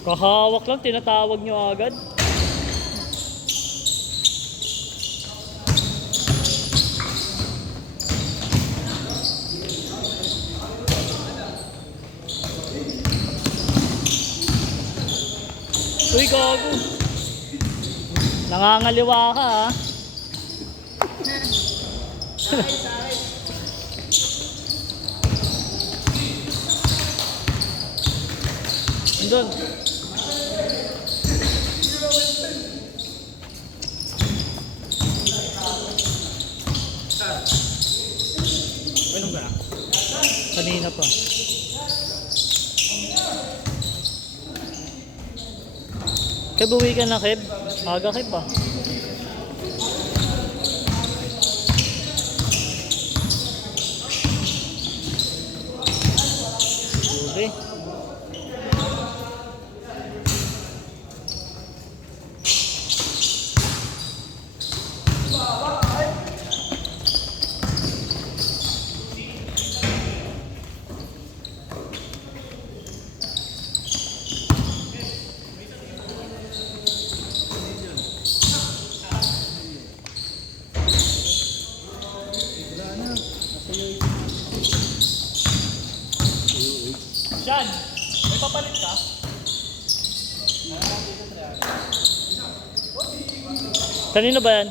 Kahawak lang, tinatawag nyo agad. Uy, gago. Nangangaliwa ka, ha? Andun. Ganun ka? Kanina pa. Keb, uwi ka na, Keb. Aga, Keb, ah. Uwi. Sean, may papalit ka? Kanino ba yan?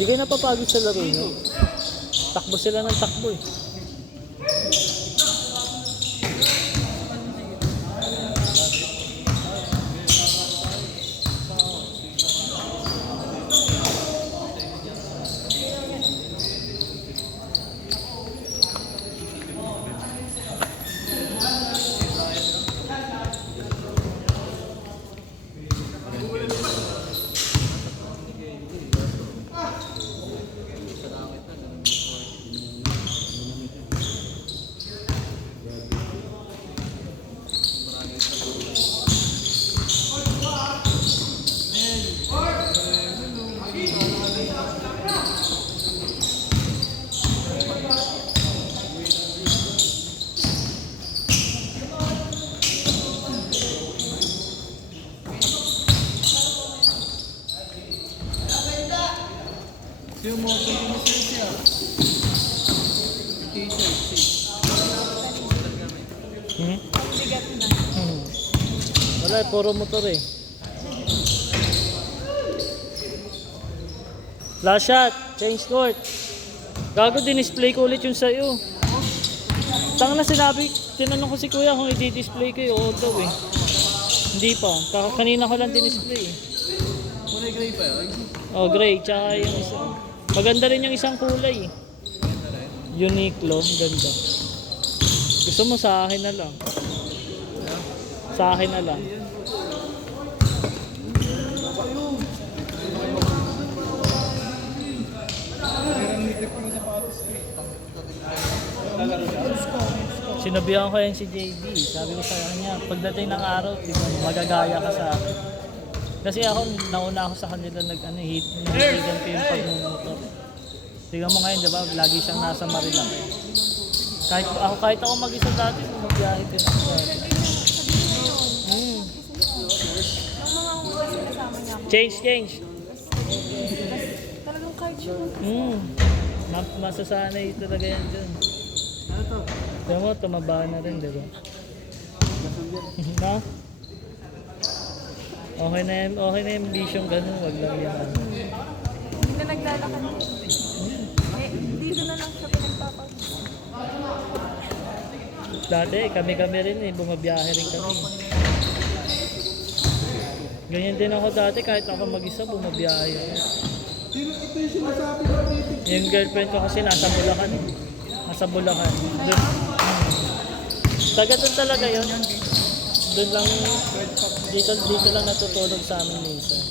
Hindi kayo napapagod sa laro nyo. Takbo sila ng takbo eh. Yung mo ito yung siya. Wala, puro motor eh. Last shot. Change court. Gago, din-display ko ulit yung sa'yo. Tanga na sinabi, tinanong ko si kuya kung i-display ko yung daw eh. Hindi pa. Kanina ko lang din-display eh. Kulay gray pa yun? Oh, gray. Tsaka yung isang. Maganda rin yung isang kulay eh. Uniqlo. Ganda. Gusto mo sa akin na lang. Sa akin na lang. Sinabihan ko yan si JB. Sabi ko sa kanya, pagdating ng araw, magagaya ka sa akin. Kasi ako, nauna ako sa kanila nag-hitigan ko yung pagmumotor. Tingnan mo ngayon, diba? Lagi siyang nasa Marilaki. Kahit ako mag-isa dati, magbiyahe din ako dati. Change. Talagang card siya. Masasanay talaga yan dyan. Ano to? Tingnan mo, tumaba na rin, diba? No? Okay na yung vision ganun, wag lang yan. Hindi na naglalakad. Dito na lang siya pinagpapag. Dati, kami rin eh, bumabiyahe rin kami. Ganyan din ako dati, kahit ako mag-isa, bumabiyahe ako. Ito yung sinasabi ko dito. Yung girlfriend ko kasi nasa Bulacan. Nasa Bulacan. Taga doon talaga yun. Doon lang, dito lang natutulog sa amin minsan.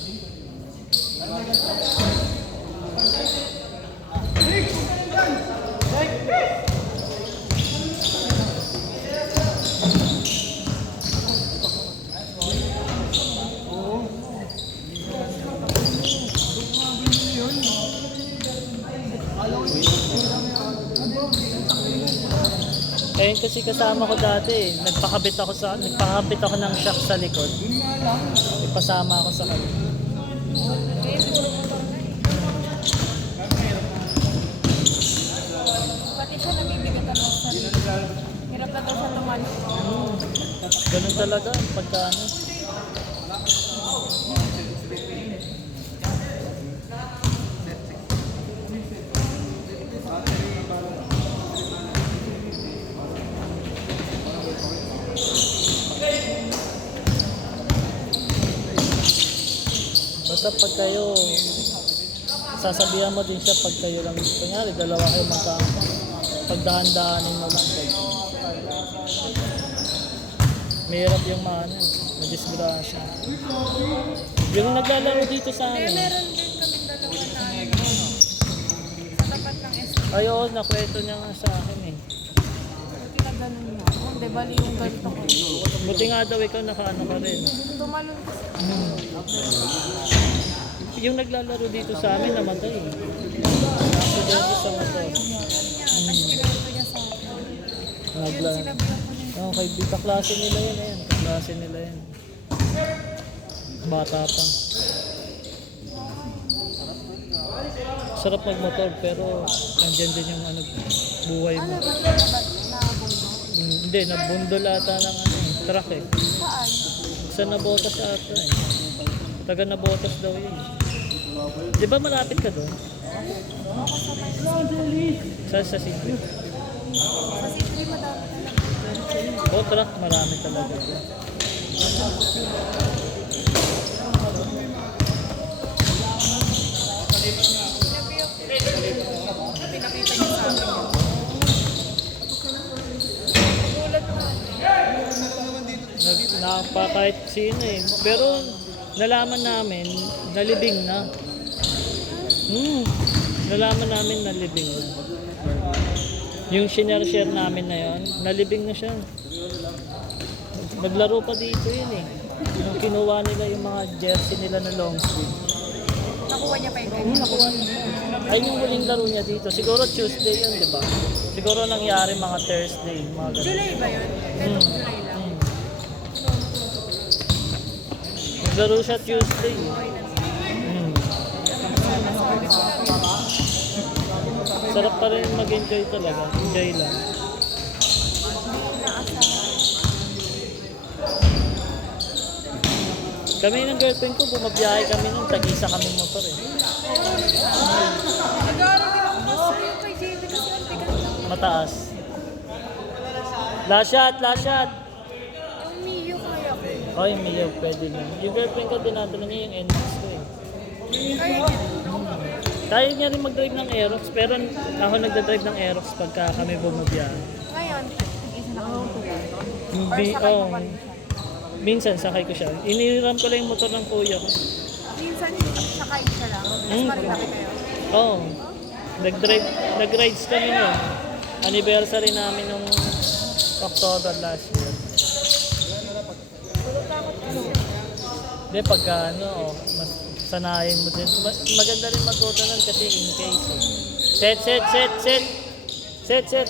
Ayun kasi kasama ko dati, nagpakabit ako ng shock sa likod. Ipasama ako sa kanya. Pati siya nabibigatan ng sarili. Hirap na daw siya tumalo. Ganun talaga, pagkano. Basta pag kayo, sasabihan mo din siya pag kayo lang, kunyari, dalawa kayo magkama. Pagdahan-dahanin mo lang. Mahirap yung madisgrasya. Yung naglalaro dito sa Kaya amin. meron din kaming dalawa na sa tapat ng SP. Ay, oo, nakwento niya nga sa akin eh. Kinaganon niya. Hindi, bali yung ganito ko. Buti nga daw ikaw nakaano ka rin. Tumalon kasi. Yung naglalaro dito sa amin namatay eh. Aksidente sa motor. Tapos kinaganon niya sa akin. Yun, Nagla. sinabihan ko niya. Oh, kay kaklase nila yan, ayan. Kaklase nila yan. Bata pa. Sarap magmotor pero andyan din yung buhay mo. Ano ba siya nabundok? Hindi, nabundol ata ng truck eh. Saan? Sa Nabotas ata eh. Taga Nabotas daw yun. Di ba malapit ka doon? Sa city. Sa city madami. O truck, marami talaga. Pinakita niya sa akin. Nagulat na. Kahit sino eh. Pero nalaman namin, nalibing na. Nalaman namin nalibing na. Yung share namin na yon, nalibing na siya. Naglaro pa dito yun eh. Nung kinuha nila yung mga jersey nila na long sleeve. Nakuha niya pa yung ganyan. Nakuha niya. Ay, yung huling laro niya dito. Siguro Tuesday yun, di ba? Siguro nangyari mga Thursday, mga ganun. July ba yun? Ganong July lang. Naglaro siya Tuesday. Sarap pa rin mag-enjoy talaga. Enjoy lang. Kami ng girlfriend ko, bumabiyahe kami nung tag-isa kaming motor eh. Pataas. Last shot, last shot. Yung Mio kaya ko. Oy, Mio, pwede na. Yung girlfriend ko, dinadala niya yung NMAX ko eh. Kaya niya. Kaya niya rin mag-drive ng Aerox, pero ako nagda-drive ng Aerox pagka kami bumabiyahe. Ngayon, isa na kami tuwan. Or Hindi, sakay oh. mo pa rin siya. Minsan, sakay ko siya. Iniram ko lang yung motor ng kuya ko. Minsan, sakay siya lang. Mas malalaki kayo. Oo. Nag-rides kami nun. Anniversary namin nung October last year. Tulog na ako kasi. Hindi, pagka ano, mas sanayin mo din. Maganda rin matuto nun kasi in case. Set, set, set, set. Set, set.